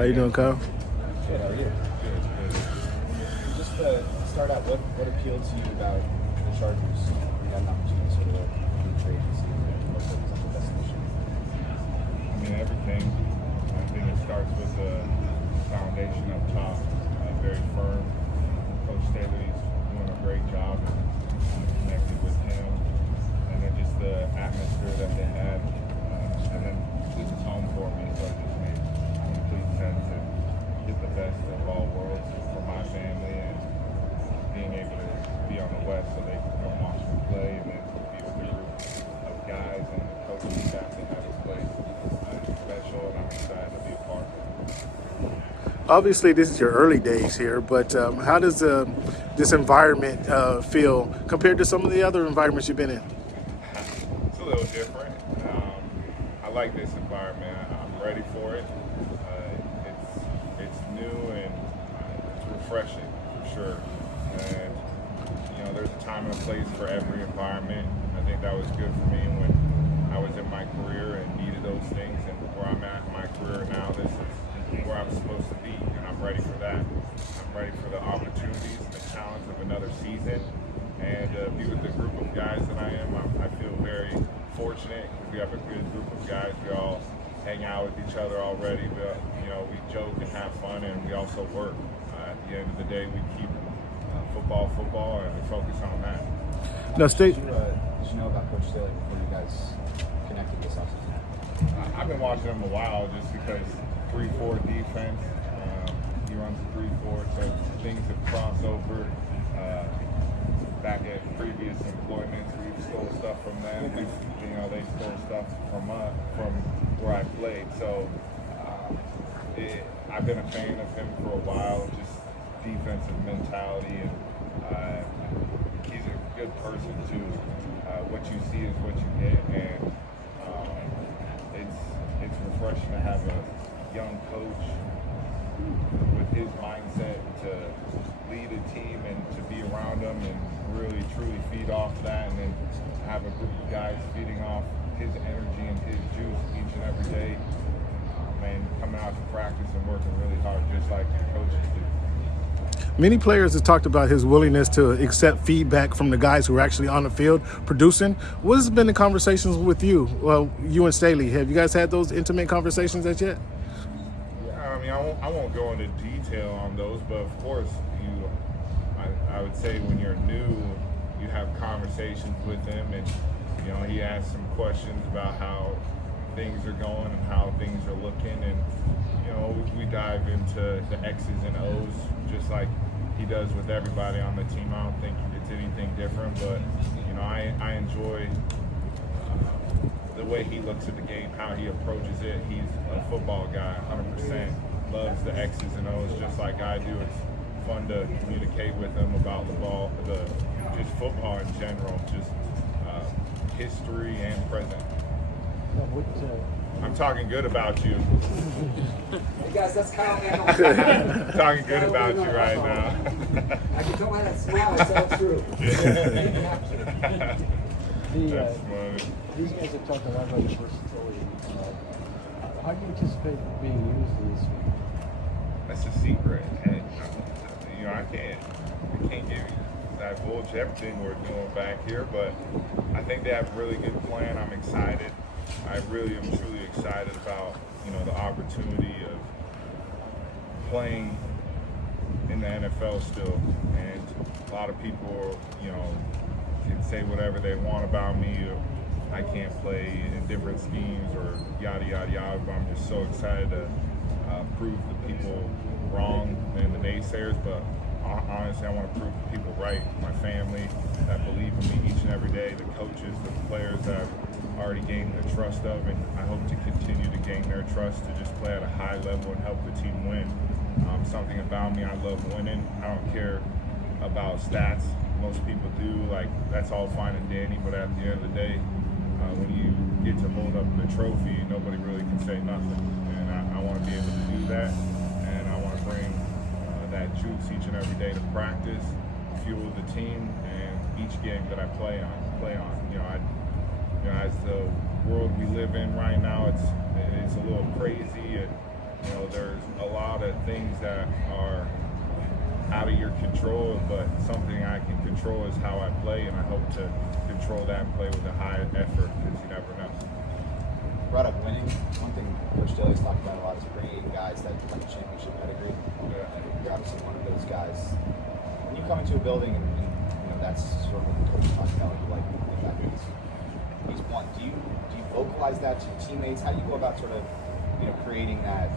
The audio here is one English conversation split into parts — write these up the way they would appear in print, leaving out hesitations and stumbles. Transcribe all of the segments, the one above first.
How you doing, Kyle? Good, how are you? Good. Just to start out, what appealed to you about the Chargers? You had an opportunity to sort of trade and see what was the destination. I mean, everything. I think it starts with the foundation up top. Very firm. Coach Staley's doing a great job and connected with him. And then just the atmosphere that they had. And then this is home for me, so it just made complete sense to get the best of all worlds for my family and being able to be on the West so they can come watch me play and then be with a group of guys and the coaching staff that have this place special, and I'm excited to be a part of it. Obviously, this is your early days here, but how does this environment feel compared to some of the other environments you've been in? It's a little different. I like this environment. I'm ready for it. It's new and it's refreshing for sure. And there's a time and a place for every environment. I think that was good for me when I was in my career and needed those things. And where I'm at in my career now, this is where I'm supposed to be, and I'm ready for that. I'm ready for the opportunities and the challenge of another season, and be with the group of guys that I am. I feel very fortunate. We have a good group of guys. We all hang out with each other already. We joke and have fun, and we also work. At the end of the day, we keep football, and we focus on that. Now, Did you know about Coach Staley before you guys connected this offseason? I've been watching him a while just because 3-4 defense. He runs a 3-4, so things have crossed over. Back at previous employments, we stole stuff from them. They stole stuff from where I played. So I've been a fan of him for a while. Just defensive mentality, and he's a good person too. What you see is what you get, and it's refreshing to have a young coach with his mindset to lead a team and to be around them and really truly feed off that, and then have a group of guys feeding off his energy and his juice each and every day, and coming out to practice and working really hard just like the coaches do. Many players have talked about his willingness to accept feedback from the guys who are actually on the field producing. What has been the conversations with you? Well, you and Staley, have you guys had those intimate conversations as yet? Yeah, I mean, I won't go into detail on those, but of course, I would say when you're new, you have conversations with him, and he asks some questions about how things are going and how things are looking, and we dive into the X's and O's just like he does with everybody on the team. I don't think it's anything different, but I enjoy the way he looks at the game, how he approaches it. He's a football guy, 100%. Loves the X's and O's just like I do. It's fun to communicate with him about the ball, just football in general, just history and present. I'm talking good about you. Hey guys, that's Kyle Van Noy. Talking good about you right now. I can tell by that smile, it's all true. That's funny. These guys have talked a lot about your versatility. How do you anticipate being used in this week? That's a secret. And, I can't give you divulge everything we're doing back here, but I think they have a really good plan. I'm excited. I really am truly excited about, the opportunity of playing in the NFL still. And a lot of people, can say whatever they want about me. I can't play in different schemes or yada, yada, yada, but I'm just so excited to prove the people wrong and the naysayers, but honestly, I want to prove the people right. My family that believe in me each and every day, the coaches, the players that I've already gained the trust of, and I hope to continue to gain their trust to just play at a high level and help the team win. Something about me, I love winning. I don't care about stats. Most people do. That's all fine and dandy, but at the end of the day, when you get to hold up the trophy, nobody really can say nothing. And I want to be able to do that, and I want to bring that juice each and every day to practice, fuel the team, and each game that I play on. As the world we live in right now, it's a little crazy, and there's a lot of things that are out of your control, but something I can control is how I play, and I hope to control that and play with a high effort because you never know. Brought up winning. One thing Coach Daly's talked about a lot is bringing guys that have championship pedigree. Yeah. And you're obviously one of those guys. When you come into a building and that's sort of what the coach talked about, like the fact that he's won. Do you vocalize that to your teammates? How do you go about sort of creating that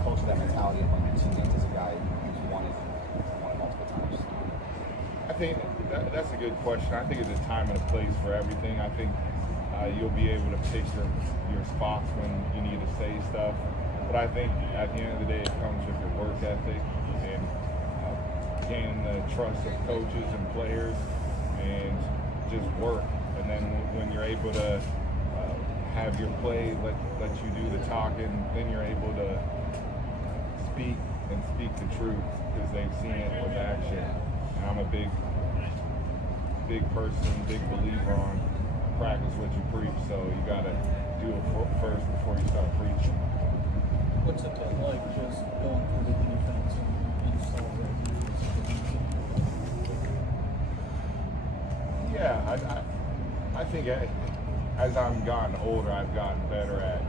culture, that mentality among your teammates as a guy who's won it multiple times? I think that's a good question. I think it's a time and a place for everything. I think you'll be able to pick your spots when you need to say stuff. But I think at the end of the day, it comes with your work ethic and gaining the trust of coaches and players and just work. And then when you're able to have your play, let you do the talking, then you're able to speak the truth because they've seen it with action. And I'm a big person, big believer on practice what you preach, so you got to do it first before you start preaching. What's it been like just going through the defense and celebrating? Yeah, I think as I've gotten older, I've gotten better at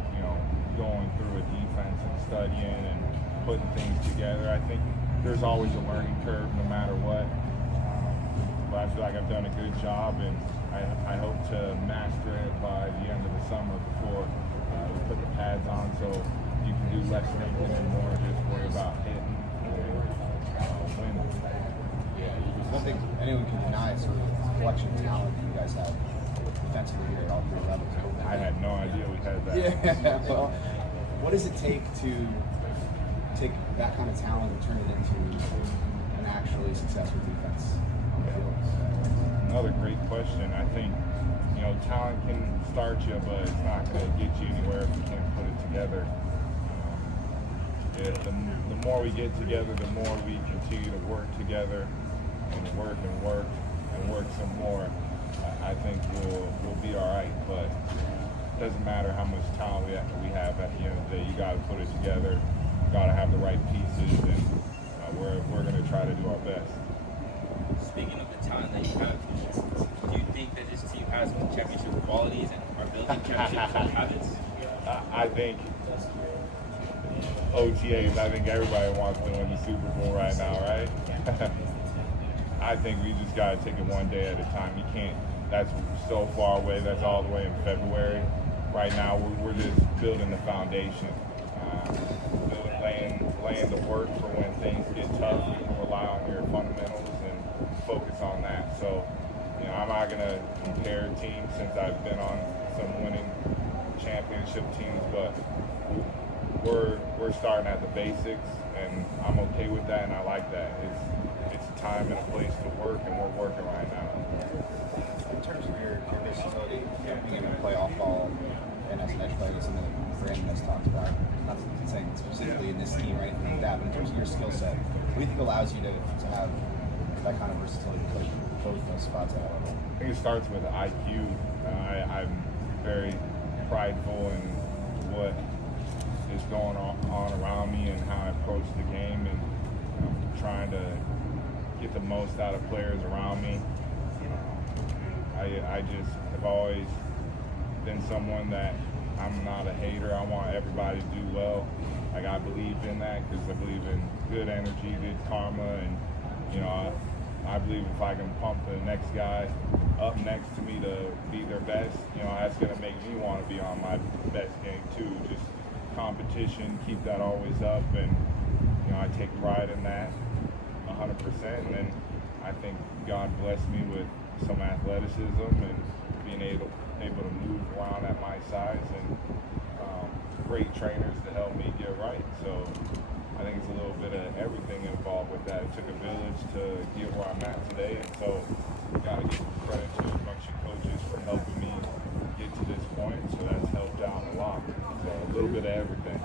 going through a defense and studying and putting things together. I think there's always a learning curve no matter what, but I feel like I've done a good job, and I hope to master it by the end of the summer before we put the pads on, so you can do less thinking and more just worry about hitting and winning. One thing anyone can deny is sort of the collection of talent you guys have defensively here at all three levels. I had no idea we had that. Yeah, well, what does it take to take that kind of talent and turn it into an actually successful defense on the field? Another great question. I think, talent can start you, but it's not going to get you anywhere if you can't put it together. The more we get together, the more we continue to work together and work some more. I think we'll be all right, but it doesn't matter how much talent we have at the end of the day. You got to put it together. You got to have the right pieces, and we're going to try to do our best. Speaking of the talent that you have, do you think that this team has championship qualities and are building championship habits? I think OTAs, I think everybody wants to win the Super Bowl right now, right? I think we just got to take it one day at a time. You can't, that's so far away, that's all the way in February. Right now, we're just building the foundation. Laying the work for when things get tough. You can rely on your fundamentals and focus on that. So, I'm not going to compare teams since I've been on some winning championship teams, but we're starting at the basics, and I'm okay with that, and I like that. It's a time and a place to work, and we're working right now. In terms of your versatility, being able to play off ball and as an edge player, something that Brandon has talked about, not saying specifically in this team or anything like that, but in terms of your skill set, what do you think allows you to have that kind of versatility to play both those spots at that level? I think it starts with IQ. I'm very prideful in what is going on around me and how I approach the game, and trying to get the most out of players around me. I just have always been someone that I'm not a hater. I want everybody to do well. Like, I believe in that because I believe in good energy, good karma, and I believe if I can pump the next guy up next to me to be their best, that's going to make me want to be on my best game too. Just competition, keep that always up, and I take pride in that 100%. And then I think God blessed me with some athleticism and being able to move around at my size, and great trainers to help me get right. So I think it's a little bit of everything involved with that. It took a village to get where I'm at today, and so got to give credit to a bunch of coaches for helping me get to this point. So that's helped out a lot. So a little bit of everything.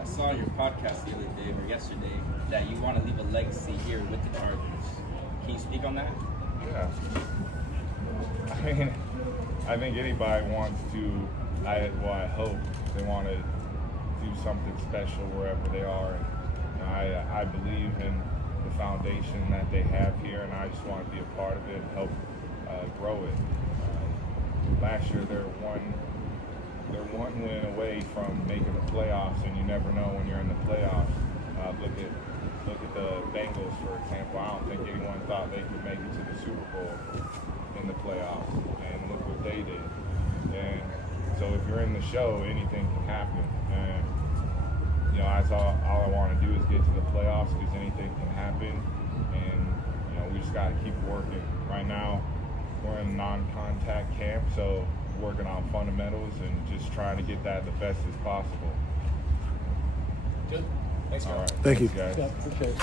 I saw on your podcast the other day or yesterday that you want to leave a legacy here with the Chargers. Can you speak on that? Yeah. I think anybody wants to, I hope they want to do something special wherever they are. And you know, I believe in the foundation that they have here, and I just want to be a part of it and help grow it. Last year, they're one win away from making the playoffs, and you never know when you're in the playoffs. Look at the Bengals, for example. I don't think anyone thought they could make it to the Super Bowl in the playoffs, and look what they did. And so if you're in the show, anything can happen. And you know, that's all I want to do is get to the playoffs, because anything can happen. And you know, we just got to keep working. Right now, we're in non-contact camp, so working on fundamentals and just trying to get that the best as possible. Good. Thanks, All Kyle. right. Thank you. Thanks, guys. Yeah, appreciate it.